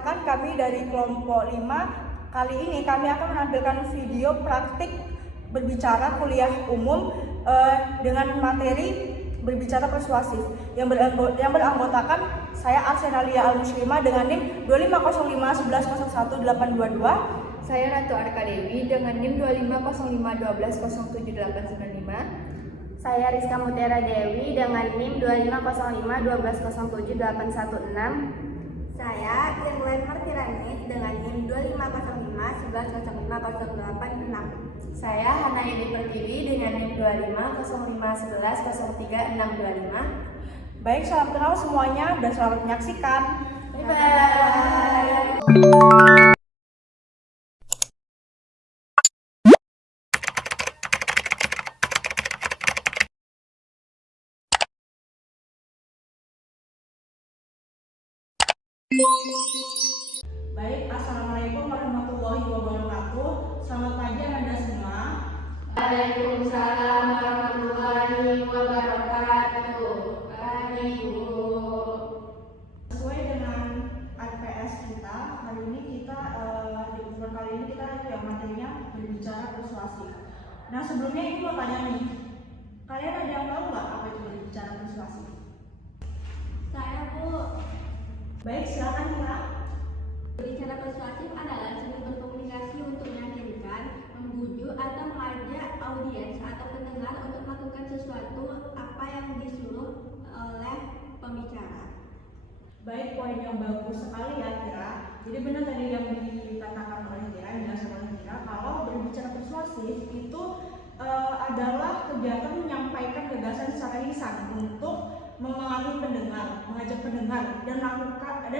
Perkenalkan, kami dari kelompok 5. Kali ini kami akan menampilkan video praktik berbicara kuliah umum dengan materi berbicara persuasif yang beranggotakan saya Arsenalia Al-Muslimah dengan NIM 2505 1101 822. Saya Ratu Arka Dewi dengan NIM 2505 1207 8995. Saya Rizka Mutiara Dewi dengan NIM 2505 1207 816. Saya Irlen Martiranis dengan NIM 2505 1105 086. Saya Hana Yedi Pertiwi dengan NIM 2505 11 03 625. Baik, salam kenal semuanya dan selamat menyaksikan. Bye-bye. Baik, assalamualaikum warahmatullahi wabarakatuh. Selamat pagi Anda semua. Waalaikumsalam warahmatullahi wabarakatuh. Baik, Bu. Sesuai dengan IPS kita, hari ini kita di pertemuan kali ini kita materinya berbicara persuasif. Nah, sebelumnya ini mau tanya nih, kalian ada yang tahu nggak apa itu berbicara persuasif? Saya, Bu. Baik, silakan Kira. Berbicara persuasif adalah seni berkomunikasi untuk meyakinkan, membujuk atau mengajak audiens atau pendengar untuk melakukan sesuatu apa yang disuruh oleh pembicara. Baik, poin yang bagus sekali ya Kira. Jadi benar tadi yang dikatakan oleh Kira, yang dijelaskan oleh Kira, kalau berbicara persuasif itu adalah kegiatan menyampaikan gagasan secara lisan untuk mempengaruhi pendengar, mengajak pendengar dan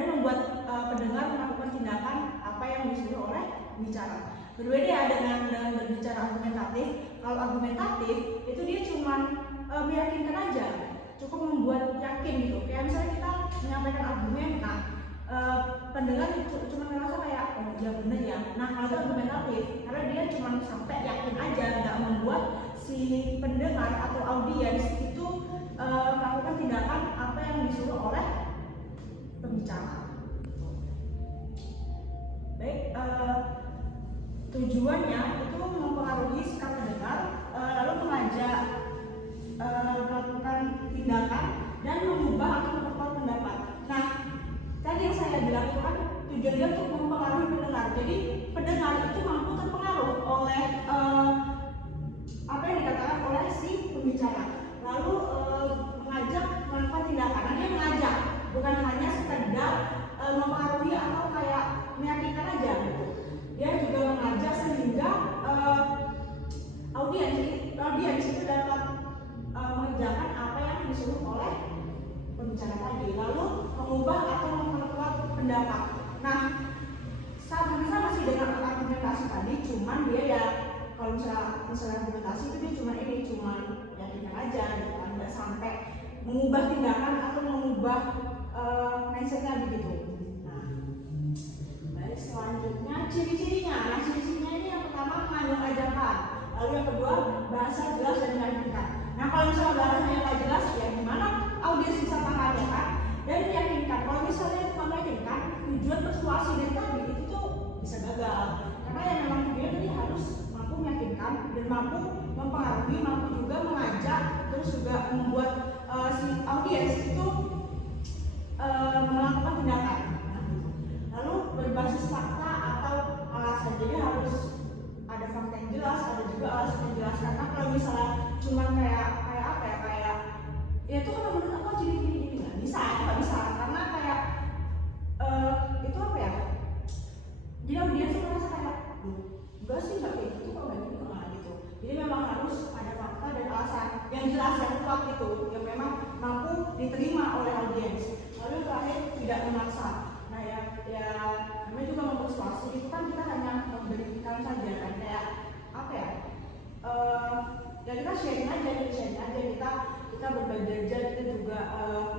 membuat pendengar melakukan tindakan apa yang disuruh oleh pembicara. Berbeda ya dengan berbicara argumentatif. Kalau argumentatif itu dia cuma meyakinkan aja, cukup membuat yakin gitu. Kayak misalnya kita menyampaikan argumen, nah pendengar cuma ngerasa kayak oh iya bener ya. Nah kalau itu argumentatif, karena dia cuma sampai yakin aja, nggak membuat si pendengar atau audiens itu melakukan tindakan apa yang disuruh oleh pembicara. Baik, tujuannya itu mempengaruhi sikap pendengar, lalu mengajak melakukan tindakan dan mengubah atau memperkuat pendapat. Nah, tadi yang saya bilang itu kan tujuannya untuk mempengaruhi pendengar. Jadi pendengar itu mampu terpengaruh oleh apa yang dikatakan oleh si pembicara. Lalu mengajak melakukan tindakan. Nah, dia mengajak, bukan hanya sekedar mempengaruhi atau kayak meyakinkan aja gitu. Dia juga mengajak sehingga audiens itu dapat mengerjakan apa yang disuruh oleh pembicara tadi, lalu mengubah atau memperkuat pendapat. Nah, sama masih dengan argumentasi tadi, cuman dia ya kalau misalnya argumentasi itu dia cuma yakinkan aja gitu kan, nggak sampai mengubah tindakan atau mengubah mindsetnya begitu. Nah, baik, selanjutnya ciri-cirinya. Nah, ciri-cirinya ini yang pertama mengandung ajakan, lalu yang kedua bahasa jelas dan meyakinkan. Nah, kalau misalnya bahasanya nggak jelas, ya gimana audiens bisa paham ya kan? Dan meyakinkan. Kalau misalnya itu meyakinkan, tujuan persuasi dari tadi itu tuh bisa gagal. Karena yang memang tujuannya tadi harus mampu meyakinkan dan mampu mempengaruhi, mampu juga mengajak, terus juga membuat si audiens itu melakukan tindakan. Nah, lalu berbasis fakta atau alasan. Jadi harus ada fakta yang jelas, ada juga alasan yang jelas. Karena kalau misalnya cuma kayak apa ya, kayak ya itu kan menurut aku jadi gini nggak bisa, karena kayak itu apa ya? Jadi audiens tuh merasa kayak enggak sih, nggak kayak gitu, kok nggak gitu, gitu. Jadi memang harus ada fakta dan alasan yang jelas dan kuat gitu, yang memang mampu diterima oleh audiens. Lalu terakhir tidak memaksa. Nah ya namanya juga mempersuasi itu kan kita hanya memberikan saja kan, kayak apa ya? Ya kita sharing aja, kita berbagi aja, kita juga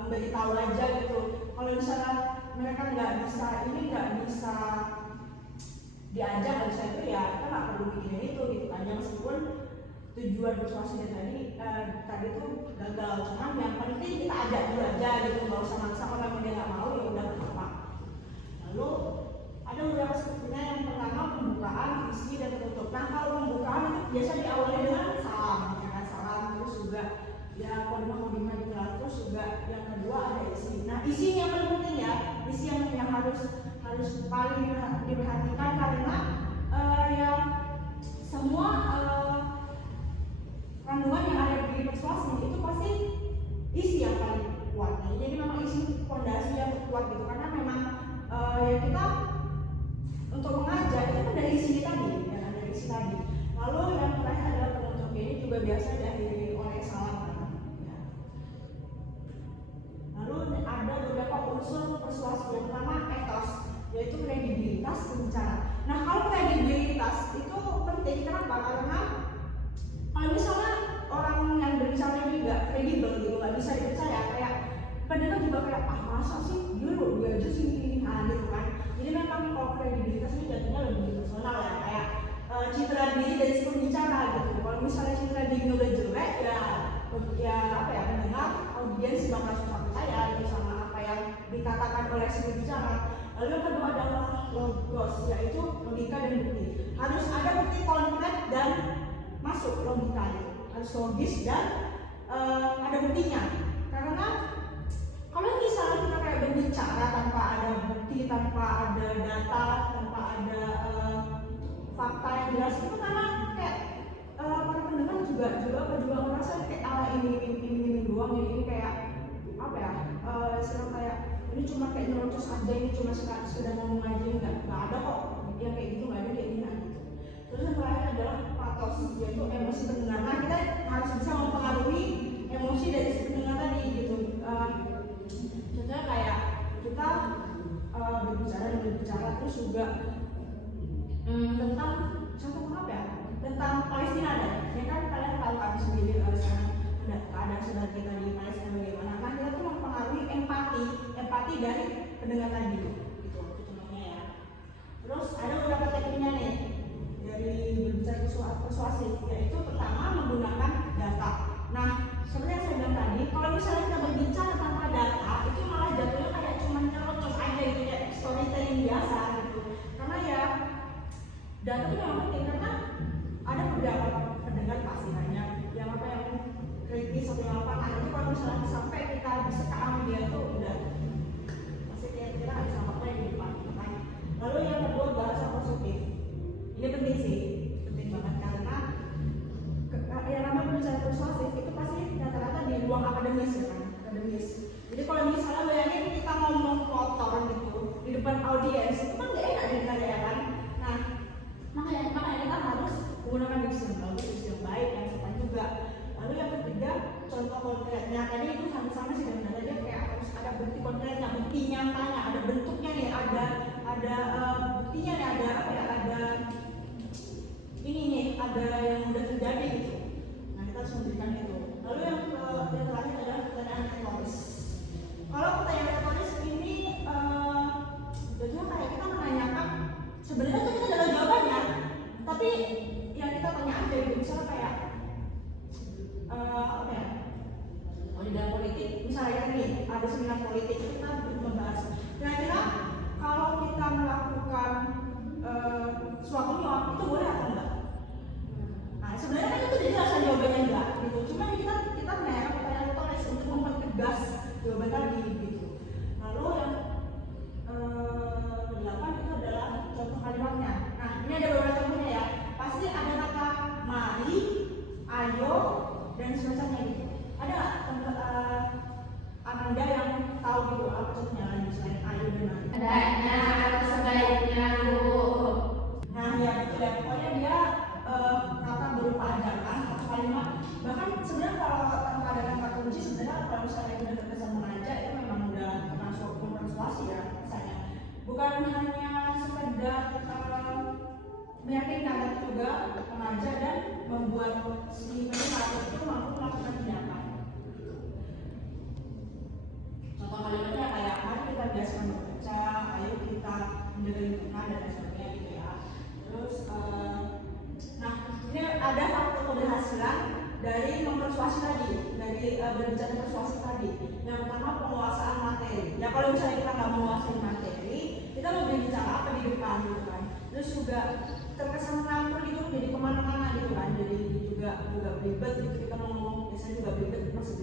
memberitahu aja gitu. Kalau misalnya mereka nggak bisa diajak, nggak bisa itu ya kita nggak perlu bikin itu gitu kan. Meskipun tujuan persuasi dari tadi itu gagal, cuman yang penting kita ajak dulu aja gitu, nggak usah maksa. Kalau dia nggak mau ya udah apa. Lalu ya kodima gitu lah. Terus juga yang kedua ada isi. Nah isi yang paling penting ya, isi yang harus paling diperhatikan karena ya semua kandungan yang ada di persuasi itu pasti isi yang paling kuat. Jadi memang isi fondasi yang kuat gitu karena memang ya kita untuk mengajar itu kan dari isi tadi, ya dari isi tadi. Lalu yang terakhir adalah penutup. Ini juga biasa dari oleh salam kan. Ya. Lalu ada beberapa unsur persuasi. Yang pertama etos, yaitu kredibilitas pembicara. Nah kalau kredibilitas itu penting, kenapa? Karena kalau misalnya orang yang berbicara ini nggak kredibel gitu, nggak bisa dipercaya, kayak pendengar juga kayak masa sih dia aja sih ini gitu kan. Jadi memang kalau kredibilitas ini jadinya lebih personal ya, kayak citra diri dari si pembicara gitu. Kalau misalnya citra dirinya udah jelek ya apa ya, pendengar audiens bakal susah percaya gitu sama apa yang dikatakan oleh si pembicara. Lalu yang kedua adalah logos, yaitu logika dan bukti. Harus ada bukti konkret dan masuk logika gitu. Harus logis dan ada buktinya. Karena kalau misalnya kita kayak berbicara tanpa ada bukti, tanpa ada data, tanpa ada fakta yang jelas, itu karena kayak para pendengar juga merasa kayak ini doang, ini kayak apa ya, istilah kayak ini cuma kayak nyerocos aja, ini cuma sekedar ngomong aja, nggak ada kok yang kayak gitu, nggak ada kayak gini gitu. Terus yang terakhir adalah patos, yaitu emosi pendengar. Nah kita harus bisa mempengaruhi emosi dari si pendengar tadi gitu. Contohnya kayak kita berbicara terus juga tentang contoh apa ya, tentang Palestina ada, ya kan kalian tahu kan sendiri sekarang keadaan saudara kita di Palestina bagaimana. Nah kita tuh mempengaruhi empati dari pendengar tadi gitu contohnya ya. Terus ada beberapa tekniknya nih dari berbicara persuasif, yaitu pertama menggunakan data. Nah seperti yang saya bilang tadi, kalau misalnya kita berbicara tanpa data itu malah jatuhnya kayak cuma nyerocos aja gitu, kayak storytelling biasa gitu. Karena ya data itu memang penting, karena ada beberapa pendengar pasti banyak yang apa yang kritis atau yang apa. Nah itu kalau misalnya sampai kita bisa sama dia itu udah pasti kita nggak bisa apa-apa di depan kan. Lalu yang kedua bahasa positif. Ini penting sih, penting banget karena yang namanya berbicara persuasif itu pasti rata-rata di ruang akademis ya kan, akademis. Jadi kalau misalnya bayangin kita ngomong kotor gitu di depan audiens, itu kan nggak enak dengar ya kan. Nah makanya kita harus menggunakan diksi yang bagus, diksi yang baik, yang sopan juga. Lalu yang ketiga, contoh konkretnya tadi itu sama-sama sih dengan aja kayak harus ada bukti konkretnya, bukti nyatanya, ada bentuknya nih, ada buktinya nih, ada apa ya, ada ini nih, ada yang udah terjadi gitu. Nah kita harus memberikan itu. Lalu yang terakhir adalah pertanyaan retoris. Kalau pertanyaan retoris ini jadinya kayak kita menanyakan sebenarnya tuh kita ada jawabannya, tapi yang kita tanya aja gitu. Misalnya kayak apa ya, di dalam politik misalnya nih ada seminar politik, kita membahas kira-kira kalau kita melakukan suatu nyuap itu boleh atau enggak. Nah sebenarnya kan itu dijelaskan jawabannya enggak gitu, cuma kita menanyakan pertanyaan retoris untuk mempertegas jawaban tadi gitu. Lalu yang kedelapan itu adalah contoh kalimatnya. Nah ini ada beberapa contohnya ya, pasti ada kata mari, ayo, dan semacamnya gitu. Ada Ananda yang tahu gitu apa contohnya lagi selain ayo dan mari? Adanya atau sebaiknya Bu. Nah ya betul ya, pokoknya dia kata berupa ajakan atau kalimat. Bahkan sebenarnya kalau tanpa ada kata kunci, sebenarnya kalau misalnya udah terkesan mengajak itu memang udah termasuk persuasi ya misalnya. Bukan hanya sekedar meyakinkan, tapi juga mengajak dan membuat si pendengar itu mampu melakukan tindakan. Contoh kalimatnya kayak mari kita biasakan membaca, ayo kita menjaga lingkungan dan sebagainya gitu ya. Terus nah ini ada faktor keberhasilan dari mempersuasi tadi, dari berbicara persuasi tadi. Yang pertama penguasaan materi. Ya kalau misalnya kita nggak menguasai materi, kita mau berbicara apa di depan gitu kan. Terus juga terkesan ngantuk gitu, jadi kemana-mana gitu kan, jadi juga belibet gitu, kita ngomong biasanya juga belibet, maksudnya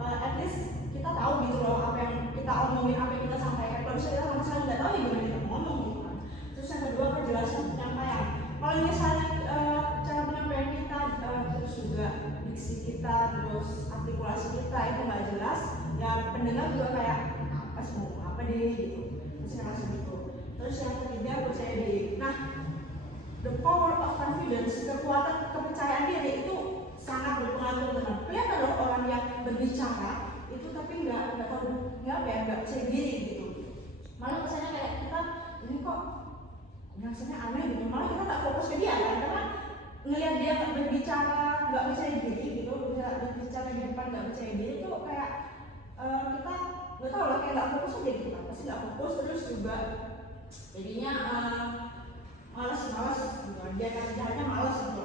at least kita tahu gitu loh apa yang kita omongin, apa yang kita sampaikan. Kalau misalnya kita sama sekali nggak tahu ya gimana kita ngomong gitu kan. Terus yang kedua, kejelasan penyampaian. Kalau misalnya cara penyampaian kita, terus juga diksi kita, terus artikulasi kita itu nggak jelas, ya pendengar juga kayak apa sih, ngomong apa deh gitu, masih ngerasa gitu. Terus yang ketiga, percaya diri. Nah, the power of confidence, kekuatan kepercayaan diri itu sangat berpengaruh dengan kelihatan loh orang yang berbicara itu tapi nggak tahu nggak percaya diri gitu. Malah kesannya kayak kita ini kok rasanya aneh gitu, malah kita nggak fokus ke dia kan, karena ngelihat dia nggak berbicara, nggak percaya diri gitu, berbicara di depan nggak percaya diri itu kayak kita nggak tahu lah, kayak nggak fokus aja gitu, pasti nggak fokus. Terus juga jadinya malas gitu, dia kerjanya malas gitu.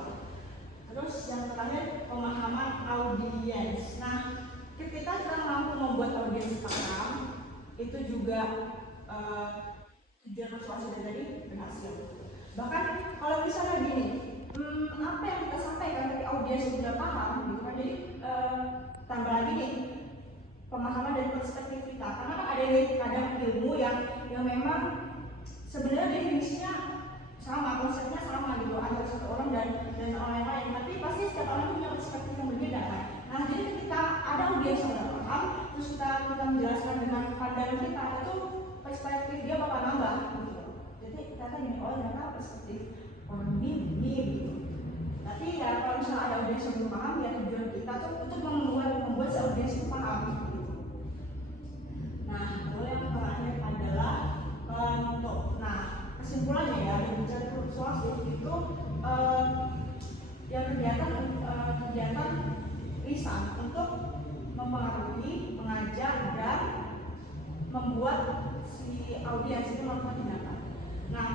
Terus yang terakhir, pemahaman audiens. Nah, ketika kita mampu membuat audiens paham, itu juga tujuan persuasi tadi berhasil. Bahkan kalau misalnya gini, apa yang kita sampaikan dari audiens sudah paham gitu kan, jadi tambah lagi nih pemahaman dan perspektif kita, karena kan ada kadang ilmu yang memang sebenarnya definisinya sama, konsepnya sama gitu antara satu orang dan orang lain, tapi pasti setiap orang punya perspektif yang berbeda kan. Nah, jadi ketika ada audiens yang paham, terus kita menjelaskan dengan pandangan kita, itu perspektif dia bakal nambah gitu. Jadi ternyata gini, oh ternyata perspektif orang ini gitu. Tapi ya kalau misalnya ada audiens yang belum paham, ya tujuan kita tuh untuk membuat si audiens itu paham gitu. Nah, lalu yang terakhir adalah penutup. Nah, kesimpulannya ya, berbicara persuasif itu yang kegiatan lisan untuk mempengaruhi, mengajak dan membuat si audiens itu melakukan tindakan. Nah,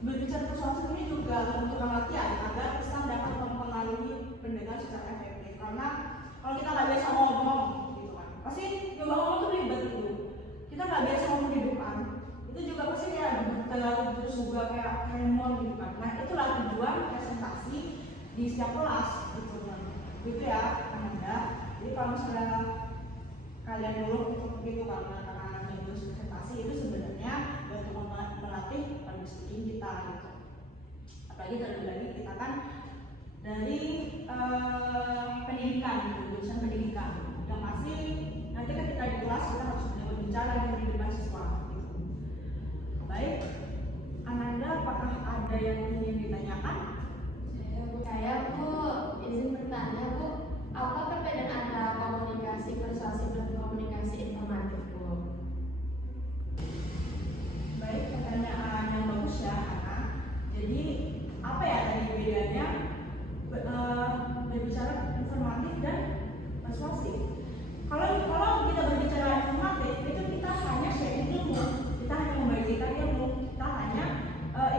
berbicara persuasif ini juga membutuhkan latihan agar pesan dapat mempengaruhi pendengar secara efektif. Karena kalau kita nggak biasa ngomong gitu kan, pasti nyoba ngomong tuh ribet gitu. Kita nggak biasa ngomong di depan, itu juga pasti kayak terus juga kayak remon gitu kan. Nah, itulah tujuan presentasi di setiap kelas gitu kan. Gitu ya Anda. Jadi kalau misalnya kalian dulu gitu kan mengatakan menulis presentasi, itu sebenarnya untuk melatih public speaking kita gitu. Apalagi lagi kita kan dari pendidikan gitu, jurusan pendidikan. Yang pasti nanti ketika di kelas kita harus berbicara di depan siswa gitu. Baik, Ananda, apakah ada yang ingin ditanyakan? Saya Bu, izin bertanya Bu, apa perbedaan antara komunikasi persuasif dan komunikasi informatif Bu? Baik, pertanyaan yang bagus ya, Hana. Jadi apa ya tadi bedanya berbicara informatif dan persuasif? Kalau kita berbicara informatif, itu kita hanya sharing ilmu, kita hanya membagikan ilmu, kita hanya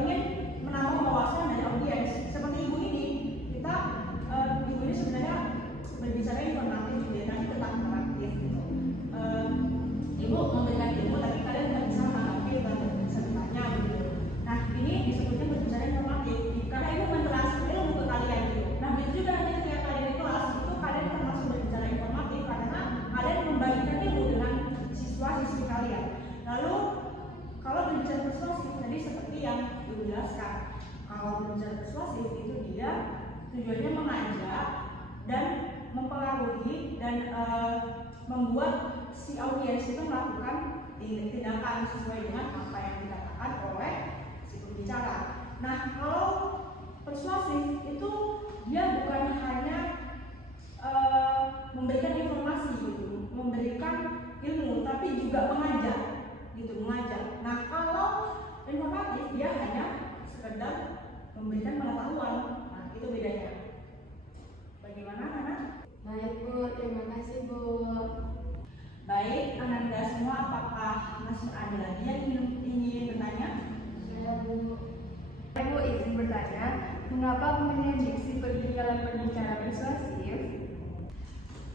ingin menambah wawasan dari audiens. Seperti ibu ini, ibu ini sebenarnya berbicara informatif juga, tapi tetap interaktif gitu. Ibu memberikan ilmu, tapi kalian tidak bisa menanggapi dan bisa bertanya gitu. Nah, ini disebutnya berbicara informatif karena ibu mentransfer ilmu ke kalian gitu. Nah, begitu juga nanti ketika kalian di kelas itu kalian termasuk berbicara informatif karena kalian membagikan ilmu dengan siswa-siswi kalian. Lalu kalau berbicara persuasif tadi seperti yang ibu jelaskan, kalau berbicara persuasif itu dia tujuannya mengajak dan mempengaruhi dan membuat si audiens itu melakukan tindakan sesuai dengan apa yang dikatakan oleh si pembicara. Nah, kalau persuasif itu dia bukan hanya memberikan informasi gitu, memberikan ilmu, tapi juga mengajak gitu, mengajak. Nah, kalau informatif dia hanya sekedar memberikan pengetahuan. Nah, itu bedanya. Bagaimana, Nana? Baik Bu, terima kasih Bu. Baik, Ananda semua, apakah masih ada lagi yang ingin bertanya? Saya Bu. Saya Bu izin bertanya, mengapa pemilihan diksi penting dalam berbicara persuasif?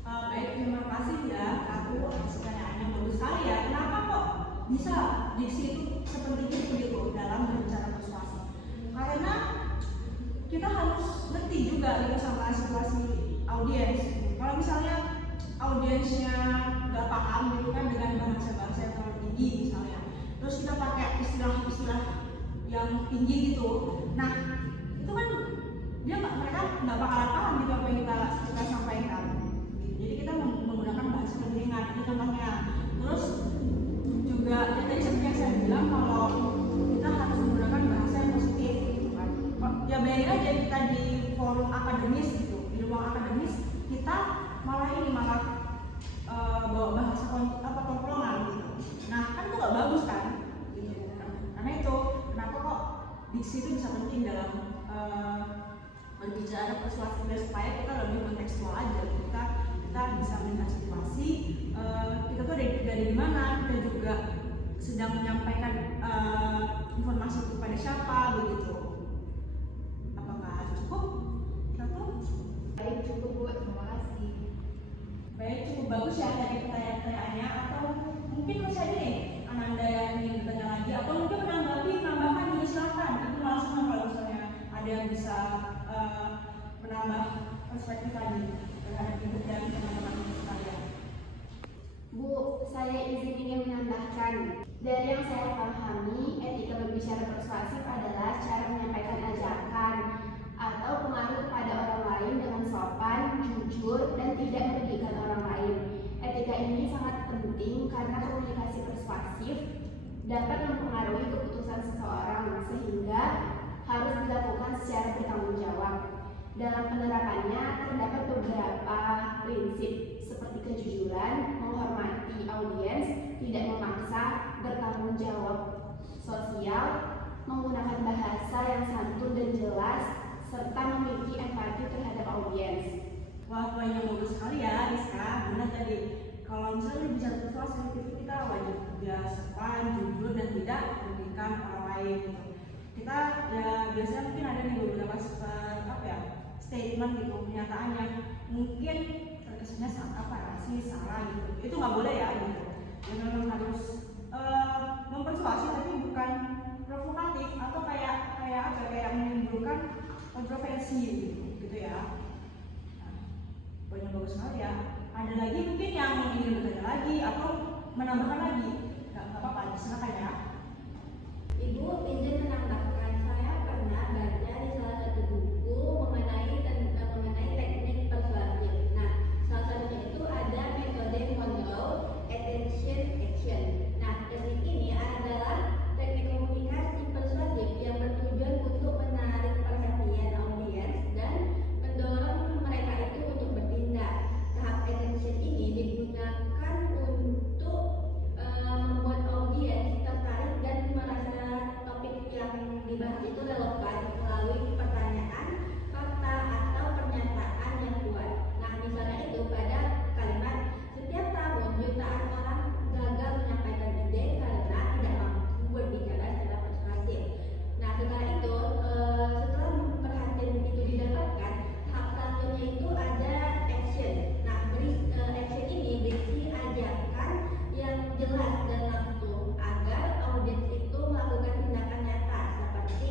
Baik, terima kasih ya. Aku pertanyaannya bagus sekali ya. Kenapa kok bisa diksi itu sepenting itu gitu dalam berbicara persuasi? Karena kita harus ngerti juga gitu sama situasi audiens. Kalau misalnya audiensnya nggak paham gitu kan dengan bahasa-bahasa yang terlalu tinggi misalnya, terus kita pakai istilah-istilah yang tinggi gitu, nah itu kan mereka nggak bakalan paham gitu apa yang kita sampaikan gitu. Jadi kita menggunakan bahasa lebih ringan, itu contohnya. Terus juga ya tadi seperti yang saya bilang kalau kita harus menggunakan bahasa yang positif gitu kan. Ya bayangin aja kita di forum akademis gitu, di ruang akademis kita malah bawa bahasa tongkrongan gitu. Nah kan itu nggak bagus kan gitu. Karena itu kenapa kok diksi itu bisa penting dalam berbicara persuasif, supaya kita lebih kontekstual aja. Kita bisa melihat situasi, kita tuh dari mana, kita juga sedang menyampaikan informasi itu pada siapa begitu. Apakah cukup? Satu? Baik, cukup Bu, terima kasih. Baik, cukup bagus ya dari pertanyaan-pertanyaannya, atau mungkin masih ada nih Ananda yang ingin bertanya lagi, atau mungkin menambahkan juga silakan. Itu malah senang kalau misalnya ada yang bisa menambah perspektif tadi terhadap hidup dan teman-teman sekalian. Bu, saya ingin menambahkan, dari yang saya pahami, etika berbicara persuasif adalah cara menyampaikan ajakan atau pengaruh kepada orang lain dengan sopan, jujur, dan tidak merugikan orang lain. Etika ini sangat penting karena komunikasi persuasif dapat mempengaruhi keputusan seseorang, sehingga harus dilakukan secara bertanggung jawab. Dalam penerapannya terdapat beberapa prinsip seperti kejujuran, menghormati audiens, tidak memaksa, bertanggung jawab sosial, menggunakan bahasa yang santun dan jelas, serta memiliki empati terhadap audiens. Wah, poin yang bagus sekali ya, Rizka. Benar tadi. Kalau misalnya bicara persuasif itu kita wajib sopan, jujur, dan tidak merugikan orang lain. Gitu. Kita ya biasanya mungkin ada nih beberapa statement gitu, pernyataan yang mungkin terkesannya rasis, salah gitu. Itu nggak boleh ya gitu. Dan memang harus mempersuasi, tapi bukan provokatif atau kayak menimbulkan kontroversi gitu ya. Banyak bagus sekali ya. Ada lagi mungkin yang ingin bertanya lagi atau menambahkan lagi? Nggak apa-apa, silakan ya. Ibu izin menambahkan, saya pernah baca di salah satu buku mengenai teknik persuasif. Nah, salah satunya itu ada metode Monroe Attention Action. Nah, teknik ini adalah teknik komunikasi persuasif yang bertujuan untuk menarik perhatian audiens dan mendorong mereka itu untuk bertindak. Tahap attention ini digunakan untuk membuat audiens tertarik dan merasa topik yang dibahas itu relevan melalui pertanyaan, fakta, atau pernyataan yang kuat. Nah, misalnya itu pada kalimat setiap tahun jutaan orang gagal menyampaikan ide karena tidak mampu berbicara secara persuasif. Nah, setelah itu, setelah perhatian itu didapatkan, tahap selanjutnya itu ada action. Nah, action ini berisi ajakan yang jelas dan langsung agar audiens itu melakukan tindakan nyata, seperti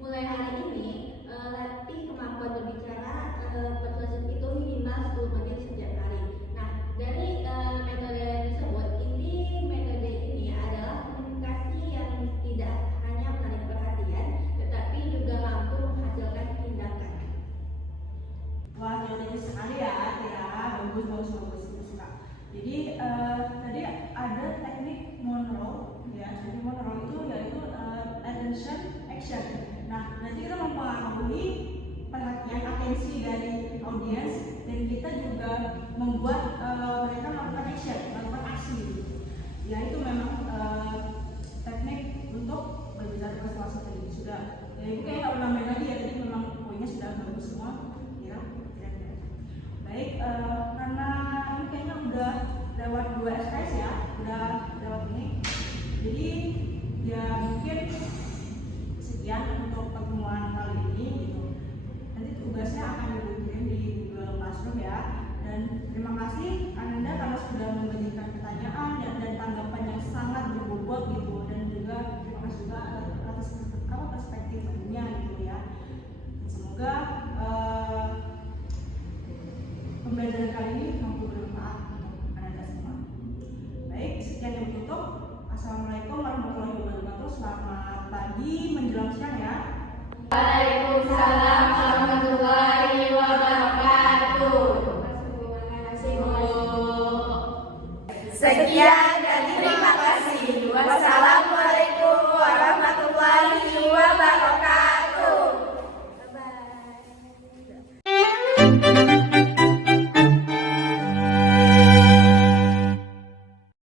mulai hari ini latih kemampuan berbicara persuasif itu minimal 10 menit setiap hari. Nah, dari metode tersebut, metode ini adalah komunikasi yang tidak hanya menarik perhatian, tetapi juga mampu menghasilkan tindakan. Wah, teorinya sekali ya, bagus suka. Jadi tadi ada teknik Monroe, ya. Teknik Monroe itu yaitu attention action. Nah, nanti kita mempengaruhi perhatian atensi dari audiens, dan kita juga membuat mereka melakukan action, melakukan aksi. Ya, itu memang teknik untuk berbicara persuasif tadi sudah. Ya, itu kayaknya nggak nambahin lagi ya, jadi memang poinnya sudah bagus semua. Kira-kira. Baik, karena ini kayaknya udah lewat 2 SKS ya, udah lewat ini. Jadi ya mungkin sekian untuk pertemuan kali ini gitu. Nanti tugasnya akan dikirim di Google Classroom ya, dan